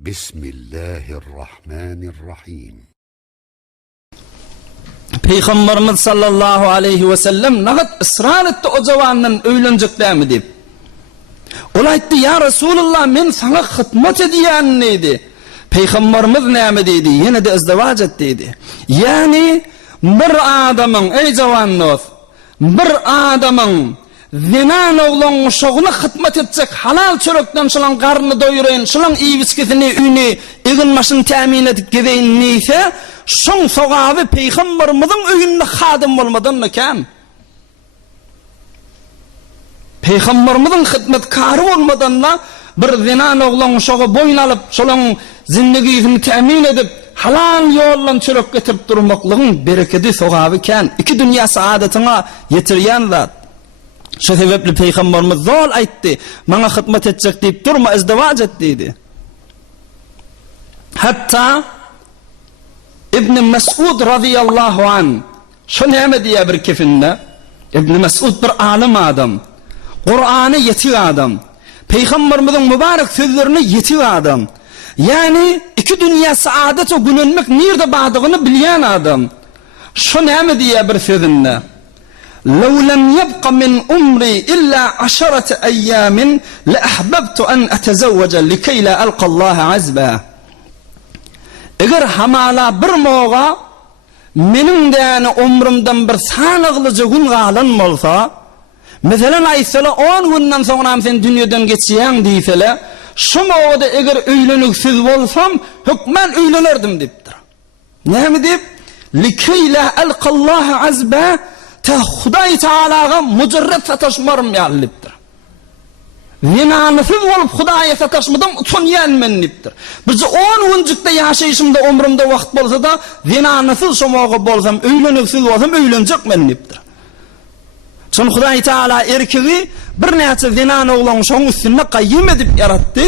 Bismillahirrahmanirrahim. Peygamberimiz sallallahu aleyhi ve sellem nagat ısrar etti o zamanın öylenecekler deyip. Ola etti, ya Resulullah men sana hıtmat ediyen neydi? Peygamberimiz ne dedi? Yine de izdivac et dedi. Yani bir adamın, ey cavanlar, bir adamın zinan oğlan uşağına hıtmat edecek, halal çörükten şulan karnını doyurayın, şulan iyi bisketini, ünü, eğilmasını temin edip gideyin neyse, şun soğabı Peygamberimizin öyünde hadım olmadan mı kem? Peygamberimizin hizmetkarı olmadan da bir zinan oğlan uşağı boyun alıp, şulan zindigisini temin edip, halal yollan çörük getirip durmaklığın bereketi soğabı ken, iki dünya saadetine yetiriyen zat. Şu sebeple Peygamberimiz zor aytti, bana hizmet edecek deyip durma, izdivac et dedi. Hatta İbn Mes'ud radıyallahu an şu ne diye bir kefinde, İbn Mes'ud bir alim adam, Kur'an'ı yetiyor adam, Peygamberimizin mübarek sözlerini yetiyor adam. Yani iki dünya saadet o gününmek nerede bağdığını bilen adam. Şu ne diye bir sözünde, لو لم يبق من عمري إلا 10 أيام لأحببت أن أتزوج لكي لا ألقى الله عزبا. Eğer hamala bir moğa menin de umrumdan bir sağlıklıca gün kalan olsa, mesela aysala 10 günden sonra sen dünyadan geçeyen deysele, şu moğada eğer öyleniksiz olsam hükmen öylenirdim deyiptir. Ne mi deyip? لكي لا ألقى الله عزبا, ta Huday Teala'ga mücerret sataşmarım yalliptir. Zinanısız olup Huday'a sataşmadan utanyan menniptir. Bizi 10 güncükte yaşayışımda umrumda vakit bolsa da zinanısız şomağa bolsam, öyleniksiz olsam öylenecek menniptir. Çünkü Huday Teala erkeği bir neyse zinanı olan şoğun üstüne kayyım edip yarattı.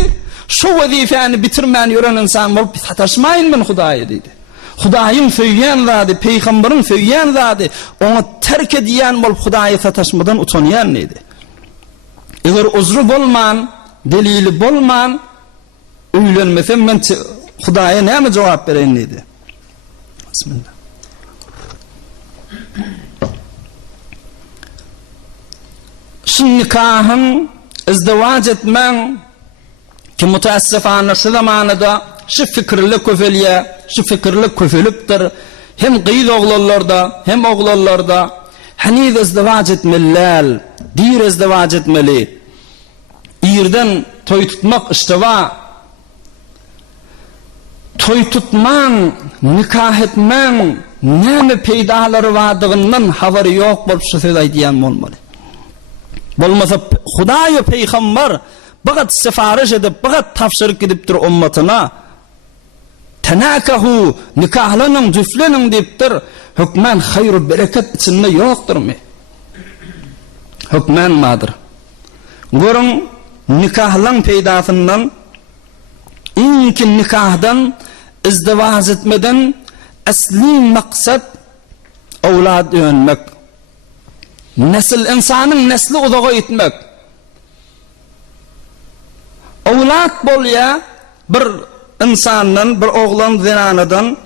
Şu vazifeni bitirmeyen yören insan olup sataşmayın ben Huday'a dedi. Hudayın söyleyen zadi, Peygamberin söyleyen zadi, onu terk ediyen olup Huday'a sataşmadan utanyan neydi? Eğer uzru bolman, delili bolman, öylenmesem ben Huday'a ne mi cevap vereyim neydi? Bismillah. Şu nikahın, izdivac etmen, ki müteessifane şu zamanında, şu fikirli köfeliye, şu fikirli köfeliptir. Hem kıyız oğlanlarda, hem oğlanlarda, hani izdivac etmeliler, dir izdivac etmeli. İyirden toy tutmak istiva, toy tutman, nikah etmen, ne mi peydaları vardığından haberi yok bolup şu söz aydiyen olmalı. Bolmasa Hudaýa Peygamber bagat sifariş edip, bagat tafsirlik edipdir ummatına. Tenakahu, nikahlanın, cüflenin deyiptir. Hükmen hayır bereket içinde yoktur mu? Hükmen madır. Görün nikahlan peydasından, inki nikahdan, izdivac etmeden asli maksat evlad öğrenmek. Nesil insanın nesli uzağa etmek. Evlad bolya bir insandan, bir oğlan zinanadan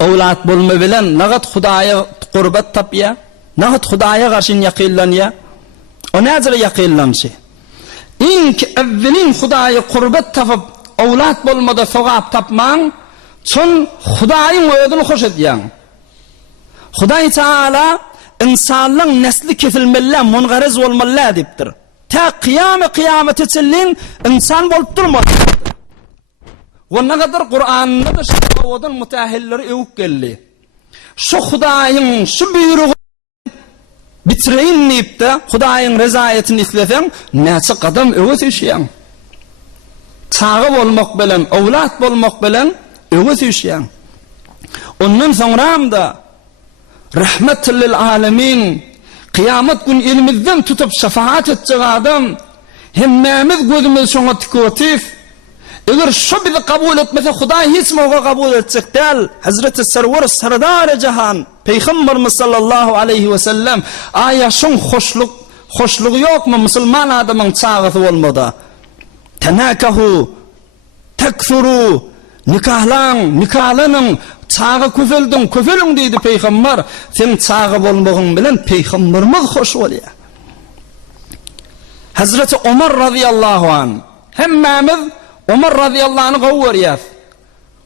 evlad bolma bilen nagat Huday'a qurbat tapya, nagat Huday'a karşın yakillanıya. O nazır yakillanışı. İnki evvelin Huday'a qurbat tapıp evlad bolmada sogap tapman, çün Huday'ın ödünü hoş ediyen. Huday Teala insanlığın nesli kesilmeli, mungarız olmalı deyiptir. Ta kıyamet etselin insan bolup durmalı. Ve ne kadar Kur'an'da da şu ovadan müteahhilleri evuk geldi. Şu Huday'ın şu buyruğu bitireyin deyip de Huday'ın rezayetini islesen nesi kadam evuz işleyen. Çağı olmak bilen, evlat olmak bilen evuz işleyen. Ondan sonra da rahmetlil alemin, kıyamet gün elimizden tutup şefaat edecek adam, hemmemiz gözümüz şuna tikotif. Eğer şu bizi kabul etmese Huday hiç mi o kabul edecek değil? Hazreti Server Serdar-ı Cihan Peygamberimiz sallallahu aleyhi ve sellem aya şun hoşluğu yok mu Müslüman adamın çağısı olmadı? Tenakahu, tekfuru, nikahlanın, çağı köfelin deydi Peygamber. Sen çağı bolmağın bilen Peygamberimiz hoş bolýar. Hazreti Ömer radıyallahu anh, hemmemiz Ömer radıyallahu anh'ı gowwarýar.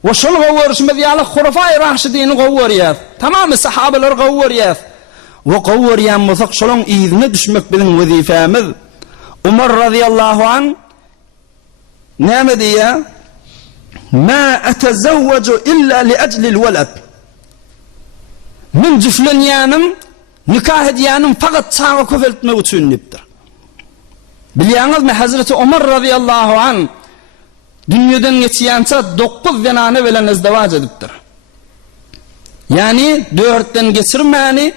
Ve şol gowwarşymyz ýaly Hulafai Raşidini gowwarýar. Tamamy sahabeler gowwarýar. Ve gowwarýanmysak şolaň ýzyna düşmek biziň wezifämiz. Ömer radıyallahu anh näme diýär? Ma atazawwaju illa li ajli al-walad. Min juflanýanym, nikah edýänim faqat çağı köfeltmek üçin dipdir. Bilýäňizmi Hazreti Ömer radıyallahu anh dünýeden geçýänçe 9 zenane bilen izdewaj edipdir. Yani 4'ten geçirmäni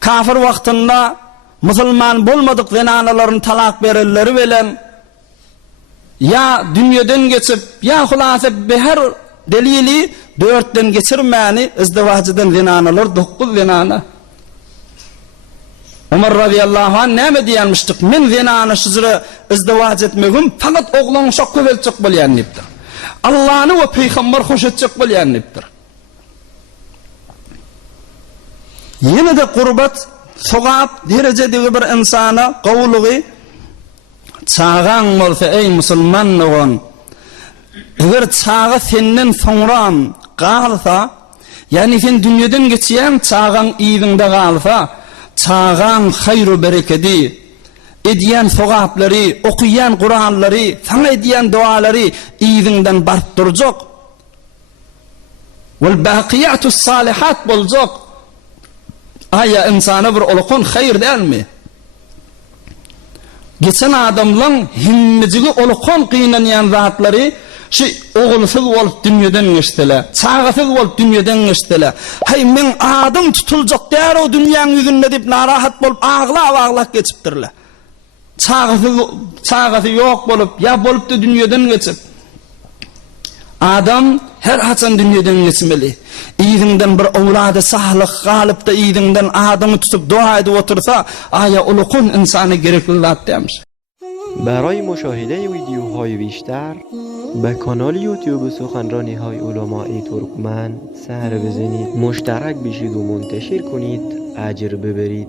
kafir wagtynda musulman bolmadyk zenanalaryny talak berenleri bilen ya dünýeden geçip ya hulasa her delili 4'ten geçirmäni izdewaj eden zenanalar 9 zenana. Ömer radıyallahu anh näme diýänmişdik? Men zenana şyzyry izdewaj etmegim faqat oglanyň şok kövelçek bolýan dipdir. Allahny we peýgamber hoş etjek bolýan dipdir. Ýene de qurbat sogap derejedegi bir insana gowlugy çağan bolsa ey musulman oğlan, eger çağı senden soňram galsa, yani sen dünýeden geçýän çağan ýygyňda galsa, çağan hayru bereketi, edýän sogaplary, okuyan Kur'anlary, sana edýän dualary ýygyňdan barp durjak. Wal baqiyatus salihat boljak. Aya insana bir ulukun hayır dälmi? Geçen adamlaň himmejigi ulukun gynanýan zatlary şu oğulsyz bolup dünýeden geçdiler, çağasyz bolup dünýeden geçdiler. Hay men adam tutuljak där o dünýäň ýüzünde dip narahat bolup ağlap geçipdirler. Çağasy ýok bolup ya bolupdy dünýeden geçip. Adam her haçan dünýeden geçmeli. Ýygyňdan bir owlady sahlyk galypda ýygyňdan adamy tutup dua edip otursa, aya ulukun insany gerekli zat demiş. برای مشاهده ویدیوهای بیشتر به کانال یوتیوب سخنرانی‌های علماء ترکمن سر بزنید، مشترک بشید و منتشر کنید، اجر ببرید.